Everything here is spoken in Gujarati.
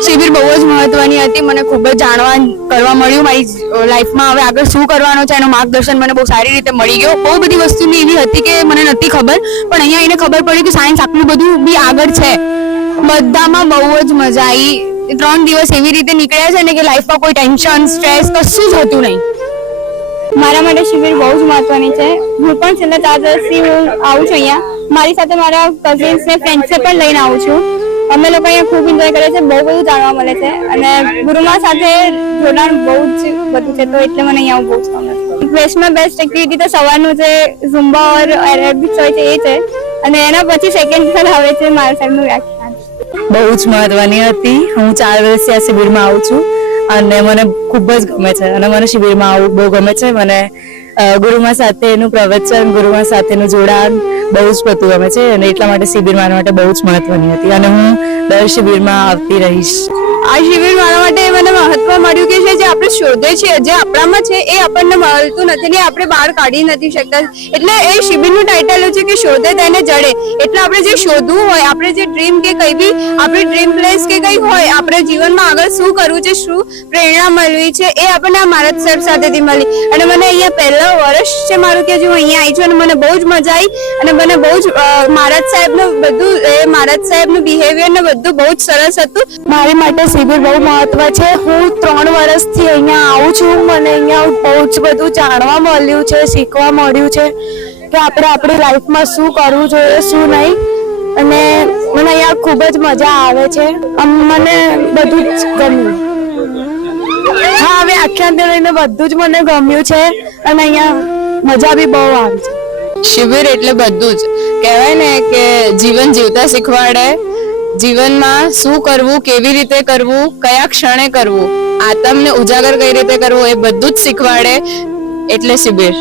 શિબિર બહુ જ મહત્વની હતી, મને ખૂબ જ જાણવા કરવા મળ્યું મારી લાઈફમાં હવે આગળ શું કરવાનું છે એનું માર્ગદર્શન મને બહુ સારી રીતે મળી ગયો. બહુ બધી વસ્તુની એવી હતી કે મને નથી ખબર, પણ અહીંયા આવીને ખબર પડી કે સાયન્સ આટલું બધું બી આગળ છે. બધામાં બહુ જ મજા આવી. 3 દિવસ એવી રીતે નીકળ્યા છે ને કે લાઈફમાં કોઈ ટેન્શન સ્ટ્રેસ કશું જ હતું નહીં. મારા માટે શિબિર બહુ જ મહત્વની છે. હું પણ છેલ્લા 4 વર્ષથી હું આવું છું અહીંયા. મારી સાથે મારા કઝિન્સ ને ફ્રેન્ડ્સને પણ લઈને આવું છું. અમે લોકો અહીંયા ખૂબ એન્જોય કરીએ છીએ, બહુ બધું જાણવા મળે છે અને ગુરુમાં સાથે જોડાણ બહુ જ બધું છે, તો એટલે મને અહીંયા બહુ જ ગમે છે. બેસ્ટમાં બેસ્ટ એક્ટિવિટી તો સવારનું જે ઝુમ્બા ઓર એરોબિક્સ હોય છે એ છે, અને એના પછી સેકન્ડ પર આવે છે મારા સાહેબનું વ્યાખ્યાન. બહુ જ મહત્વની હતી. હું 4 વર્ષથી આ શિબિરમાં આવું છું અને મને ખૂબ જ ગમે છે અને મને શિબિરમાં આવવું બહુ ગમે છે. મને ગુરુમાં સાથેનું પ્રવચન, ગુરુમાં સાથેનું જોડાણ બહુ જ બધું ગમે છે અને એટલા માટે શિબિર મારા માટે બહુ જ મહત્વની હતી અને હું દર શિબિરમાં આવતી રહીશ. આ શિબિર મારા માટે મને મહત્વ મળ્યું કે જે આપણે શોધે છે, જે આપણામાં છે એ આપણને મળતું નથી ને આપણે બહાર કાઢી નથી શકતા. એટલે એ શિબિરનું ટાઇટલ છે કે શોધે તેને જડે. એટલે આપણે જે શોધવું હોય, આપણે જે ડ્રીમ કે કઈ બી આપણી ડ્રીમ પ્લેસ કે કઈ હોય, આપણે જીવનમાં આગળ શું કરવું છે, શું પ્રેરણા મળવી છે, એ આપણને આ મહારાજ સાહેબ સાથેથી મળી. અને મને અહીંયા પહેલા વર્ષ છે મારું કે હું અહીંયા આવી છું અને મને બહુ જ મજા આવી અને મને બહુ જ મહારાજ સાહેબનું બધું મહારાજ સાહેબનું બિહેવિયર ને બધું બહુ જ સરસ હતું. મારી માટે શિબિર બહુ મહત્વ છે. હું 3 વર્ષથી અહીંયા આવું છું. મને અહીંયા બહુ જ બધું જાણવા મળ્યું છે, શીખવા મળ્યું છે કે આપણે આપણી લાઈફમાં શું કરવું જોઈએ, શું નહીં. અને મને અહીંયા ખૂબ જ મજા આવે છે. મને બધું જ ગમ્યું. હા, હવે આખ્યાન લઈને બધું જ મને ગમ્યું છે અને અહીંયા મજા બી બહુ આવી છે. શિબિર એટલે બધું જ કહેવાય ને કે જીવન જીવતા શીખવાડે. જીવનમાં શું કરવું, કેવી રીતે કરવું, કયા ક્ષણે કરવું, આત્મને ઉજાગર કઈ રીતે કરવું, એ બધું જ શીખવાડે. એટલે શિબિર.